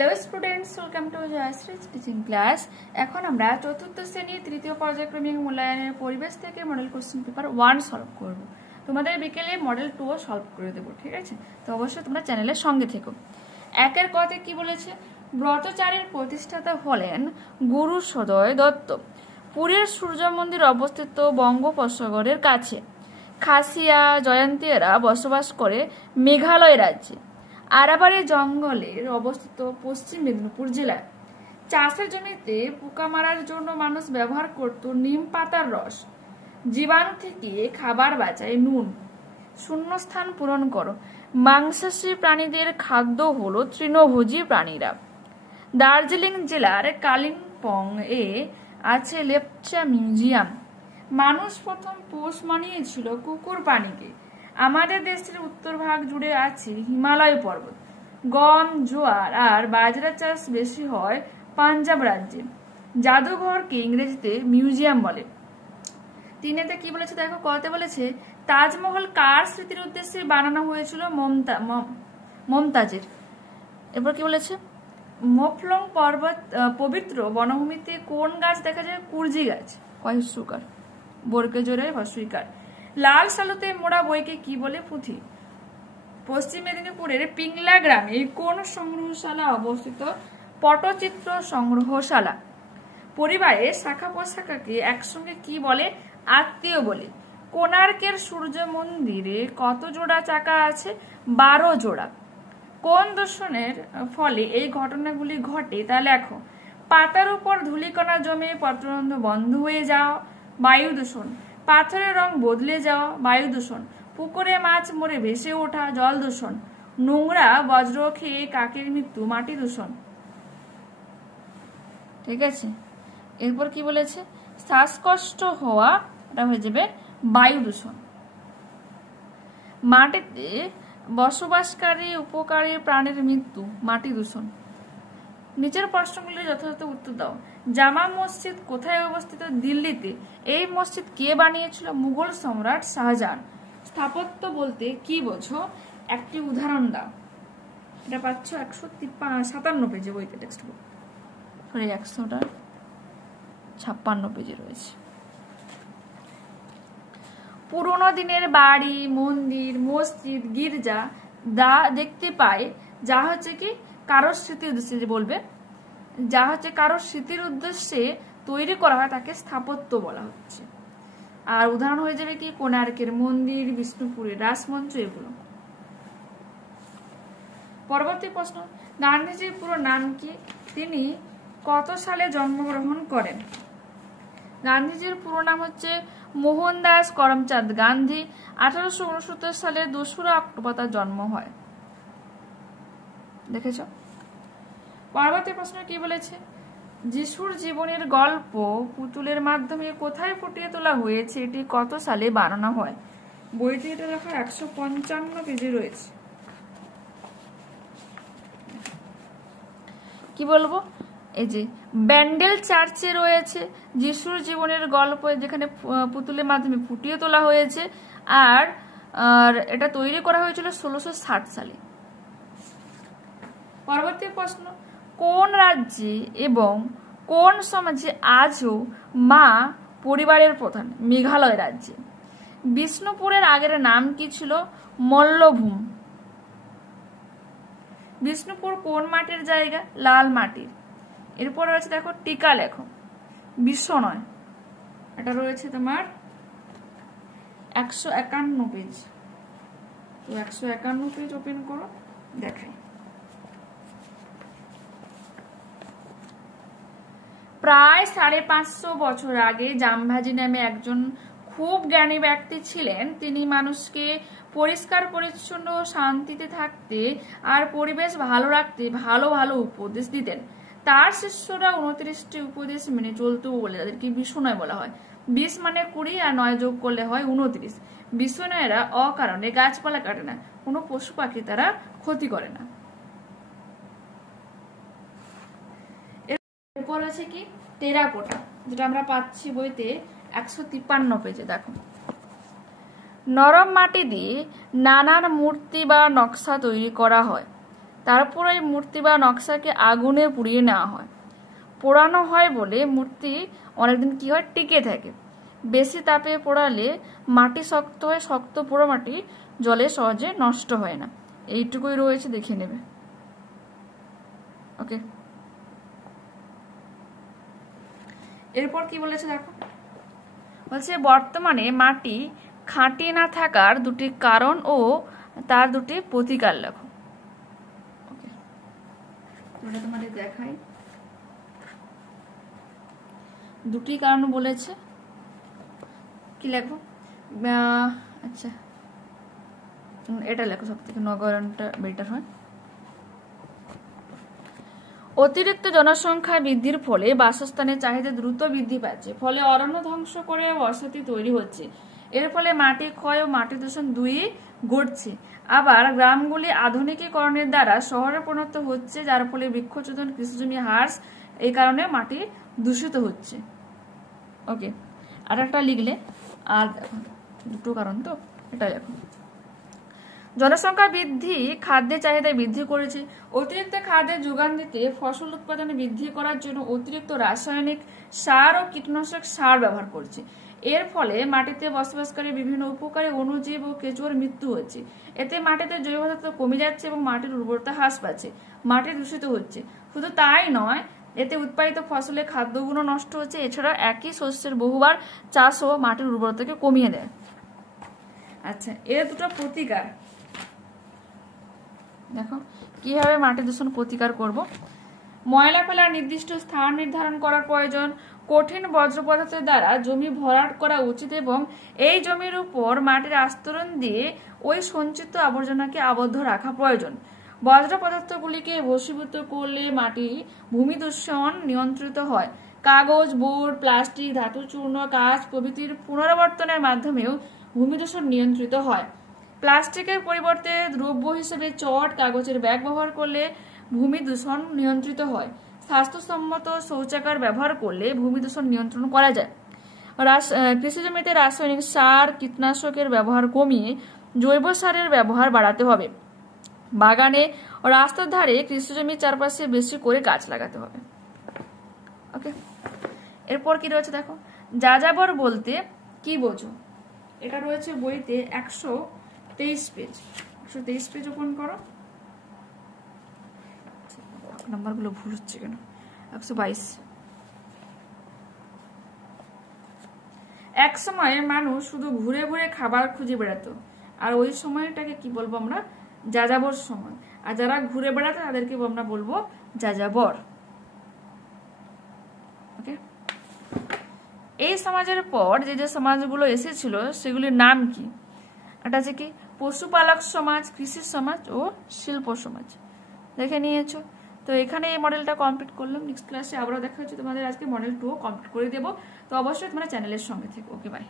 Hello students, welcome to Jayashree teaching class. এখন আমরা চতুর্থ শ্রেণীর তৃতীয় পর্যায়ক্রমিক মূল্যায়নের পরিবেশ থেকে মডেল কোশ্চেন পেপার 1 সলভ করব। তোমাদের বিকেলে মডেল 2 সলভ করে দেবো, ঠিক আছে? তো অবশ্যই তোমরা চ্যানেলের সঙ্গে থেকো। একের কথা কি বলেছে? ব্রতচারীর প্রতিষ্ঠাতা হলেন গুরু সদয় দত্ত। পুরীর সূর্য মন্দির অবস্থিত বঙ্গোপসাগরের কাছে। খাসিয়া জয়ন্তীরা বসবাস করে মেঘালয় রাজ্যে। আরাবাড়ি জঙ্গলের অবস্থিত পশ্চিম মেদিনীপুর জেলায়। চাষের জমিতে পোকা মারার জন্য মানুষ ব্যবহার করত নিম পাতার রস। জীবাণু থেকে খাবার বাঁচায় নুন। শূন্যস্থান পূরণ করো। মাংসাশী প্রাণীদের খাদ্য হলো তৃণভোজী প্রাণীরা। দার্জিলিং জেলার কালিম্পং এ আছে লেপচা মিউজিয়াম। মানুষ প্রথম পোষ মানিয়েছিল কুকুর প্রাণীকে। আমাদের দেশের উত্তর ভাগ জুড়ে আছে হিমালয় পর্বত। গম, জোয়ার আর বাজরা চাষ বেশি হয় পাঞ্জাব রাজ্যে। জাদুঘরকে ইংরেজিতে মিউজিয়াম বলে। তিনেতে কি বলেছে দেখো, কতে বলেছে তাজমহল কার স্মৃতির উদ্দেশ্যে বানানো হয়েছিল? মমতাজের। এরপর কি বলেছে? মোফলং পর্বত পবিত্র বনভূমিতে কোন গাছ দেখা যায়? কুরজি গাছ। কয়সুকার বর্গে জোরে হস্যইকার। লাল সালুতে মোড়া বইকে কি বলে? পুঁথি। পশ্চিম মেদিনীপুরের পিংলা গ্রামে কোন সংগ্রহশালা অবস্থিত? পটচিত্র সংগ্রহশালা। পরিবারে শাখা প্রশাখাকে একসঙ্গে কি বলে? আত্মীয় বলে। কোণার্কের সূর্য মন্দিরে কত জোড়া চাকা আছে? 12 জোড়া। কোন দূষণের ফলে এই ঘটনাগুলি ঘটে তা লেখো। পাতার উপর ধূলিকণা জমে পত্ররন্ধ্র বন্ধ হয়ে যাওয়া, বায়ু দূষণ। পাথরের রং বদলে যাওয়া, বায়ু দূষণ। পুকুরে মাছ মরে ভেসে ওঠা, জল দূষণ। নোংরা বজ্র খেয়ে কাকের মৃত্যু, মাটি দূষণ। ঠিক আছে, এরপর কি বলেছে? শ্বাসকষ্ট হওয়া, এটা হয়ে যাবে বায়ু দূষণ। মাটিতে বসবাসকারী উপকারী প্রাণীর মৃত্যু, মাটি দূষণ। নিচের প্রশ্নগুলির যথাযথ উত্তর দাও। জামা মসজিদ কোথায় অবস্থিত? দিল্লিতে। এই মসজিদ কে বানিয়েছিল? মুঘল সম্রাট শাহজাহান। স্থাপত্য বলতে কি বোঝো? একটি উদাহরণ দাও। এটা পাচ্ছ 157 পেজে বইতে, টেক্সট বুক। 156 পেজে রয়েছে। পুরোনো দিনের বাড়ি, মন্দির, মসজিদ, গির্জা দেখতে পায়, যা হচ্ছে কি কারোর স্মৃতির উদ্দেশ্যে বলবে, যা হচ্ছে কারোর স্মৃতির উদ্দেশ্যে তৈরি করা হয় তাকে স্থাপত্য বলা হচ্ছে। আর উদাহরণ হয়ে যাবে কি? কোণার্কের মন্দির, বিষ্ণুপুরের রাসমঞ্চ, এগুলো। পরবর্তী প্রশ্ন, গান্ধীজির পুরো নাম কি? তিনি কত সালে জন্মগ্রহণ করেন? গান্ধীজির পুরো নাম হচ্ছে মোহনদাস করমচাঁদ গান্ধী। 1869 সালে 2রা অক্টোবর তার জন্ম হয়। দেখেছ? পরবর্তী প্রশ্ন কি বলেছে? যিশুর জীবনের গল্প পুতুলের মাধ্যমে কোথায় ফুটিয়ে তোলা হয়েছে? এটি কত সালে বানানো হয়? বইটি এটা লেখা 155 পেজে রয়েছে। কি বলবো? এই যে ব্যান্ডেল চার্চে রয়েছে যিশুর জীবনের গল্প, যেখানে পুতুলের মাধ্যমে ফুটিয়ে তোলা হয়েছে। আর এটা তৈরি করা হয়েছিল 1660 সালে। পরবর্তী প্রশ্ন, কোন রাজ্যে এবং কোন সমাজে আজও মা পরিবারের প্রধান? মেঘালয় রাজ্যে। বিষ্ণুপুরের আগের নাম কি ছিল? মল্লভূম। বিষ্ণুপুর কোন মাটির জায়গা? লাল মাটির। এরপর রয়েছে দেখো টিকা লেখো। বিশ্ব নয়, এটা রয়েছে তোমার 151 পেজ। তো 151 পেজ ওপেন করো, দেখাই। প্রায় 550 বছর আগে জামভাজি নামে একজন খুব জ্ঞানী ব্যক্তি ছিলেন। তিনি মানুষকে পরিষ্কার পরিচ্ছন্ন, শান্তিতে থাকতে আর পরিবেশ ভালো রাখতে ভালো ভালো উপদেশ দিতেন। তার শিষ্যরা 29টি উপদেশ মেনে চলত বলে তাদেরকে বিষ্ণুনয় বলা হয়। 20 মানে 20 আর 9 যোগ করলে হয় 29। বিষ্ণুনয়েরা অকারণে গাছপালা কাটে না, কোনো পশু পাখি তারা ক্ষতি করে না। এরপর আছে কি? টেরাকোটা, যেটা আমরা পাচ্ছি বইতে 153 পেজে। দেখো, নরম মাটি দিয়ে নানান মূর্তি বা নকশা তৈরি করা হয়। তারপর এই মূর্তি বা নকশাকে আগুনে পুড়িয়ে নেওয়া হয়। পোড়ানো হয় বলে মূর্তি অনেকদিন কি হয়, টিকে থাকে। বেশি তাপে পোড়ালে মাটি শক্ত হয়, শক্ত পোড়া মাটি জলে সহজে নষ্ট হয় না। এইটুকুই রয়েছে, দেখে নেবে। ওকে, এরপর কি বলেছে দেখো, বলছে বর্তমানে মাটি খাঁটি না থাকার দুটি কারণ ও তার দুটি প্রতিকার লেখো। ওকে, ওটা তোমাদের দেখাই। দুটি কারণ বলেছে, কি লেখো? আচ্ছা, এটা লেখো, সব থেকে নগরণটা বেটার হয়। অতিরিক্ত জনসংখ্যা বৃদ্ধির ফলে বাসস্থানের চাহিদা দ্রুত বৃদ্ধি পাচ্ছে, ফলে অরণ্য ধ্বংস করে বসতি তৈরি হচ্ছে। এর ফলে মাটি ক্ষয় ও মাটি দূষণ দুই ঘটছে। আবার গ্রামগুলি আধুনিকীকরণের দ্বারা শহরে পরিণত হচ্ছে, যার ফলে বৃক্ষচ্ছেদন, কৃষিজমি হ্রাস, এই কারণে মাটি দূষিত হচ্ছে। ওকে, আর একটা লিখলে, আর দেখো দুটো কারণ, তো এটা দেখো। জনসংখ্যা বৃদ্ধি খাদ্যের চাহিদা বৃদ্ধি করেছে। অতিরিক্ত খাদ্যের যোগান দিতে ফসল উৎপাদন বৃদ্ধি করার জন্য অতিরিক্ত রাসায়নিক সার ও কীটনাশক সার ব্যবহার করছে। এর ফলে মাটিতে বসবাসকারী বিভিন্ন উপকারী অণুজীব ও কেঁচোর মৃত্যু হচ্ছে। এতে মাটিতে জৈব পদার্থ কমে যাচ্ছে এবং মাটির উর্বরতা হ্রাস পাচ্ছে, মাটি দূষিত হচ্ছে। শুধু তাই নয়, এতে উৎপাদিত ফসলের খাদ্যগুণ নষ্ট হচ্ছে। এছাড়া একই শস্যের বহুবার চাষও মাটির উর্বরতাকে কমিয়ে দেয়। আচ্ছা, এর দুটো প্রতিকার দেখো, কিভাবে মাটি দূষণ প্রতিকার করব। ময়লা ফেলার নির্দিষ্ট স্থান নির্ধারণ করার প্রয়োজন। কঠিন বজ্র পদার্থের দ্বারা জমি ভরাট করা উচিত এবং এই জমির উপর মাটির আস্তরণ দিয়ে ওই সঞ্চিত আবর্জনাকে আবদ্ধ রাখা প্রয়োজন। বজ্র পদার্থগুলিকে বশীভূত করলে মাটি ভূমি দূষণ নিয়ন্ত্রিত হয়। কাগজ, বোর্ড, প্লাস্টিক, ধাতু চূর্ণ, কাঁচ প্রভৃতির পুনরাবর্তনের মাধ্যমেও ভূমি দূষণ নিয়ন্ত্রিত হয়। প্লাস্টিকের পরিবর্তে দ্রব্য হিসেবে চট, কাগজের ব্যাগ ব্যবহার করলে ভূমি দূষণ নিয়ন্ত্রিত হয়। স্বাস্থ্যসম্মত শৌচাগার ব্যবহার করলে ভূমি দূষণ নিয়ন্ত্রণ করা যায়। কৃষি জমিতে রাসায়নিক সার, কীটনাশকের ব্যবহার কমিয়ে জৈব সারের ব্যবহার বাড়াতে হবে। বাগানে ও রাস্তার ধারে কৃষি জমির চারপাশে বেশি করে গাছ লাগাতে হবে। ওকে, এরপর কি রয়েছে দেখো, যাযাবর বলতে কি বোঝো। এটা রয়েছে বইতে 123 পেজ। 123 পেজ ওপেন করো। নাম্বারগুলো ভুল হচ্ছে কেন? 122। এক সময় মানুষ শুধু ঘুরে ঘুরে খাবার খুঁজে বেড়াতো, আর ওই সময়টাকে কি বলবো আমরা? যাযাবর সময়। আর যারা ঘুরে বেড়াতো তাদেরকে আমরা বলবো যাযাবর। ওকে, এই সমাজের পর যে যে সমাজগুলো এসেছিল সেগুলির নাম কি? এটা আছে কি? পশুপালক সমাজ, কৃষি সমাজ ও শিল্প সমাজ। দেখে নিয়েছো তো। এখানে এই মডেলটা কমপ্লিট করলাম। নেক্সট ক্লাসে আবারও দেখা হচ্ছে তোমাদের। আজকে মডেল 2 কমপ্লিট করে দেবো। তো অবশ্যই তোমরা চ্যানেলের সঙ্গে থেকো। ওকে, বাই।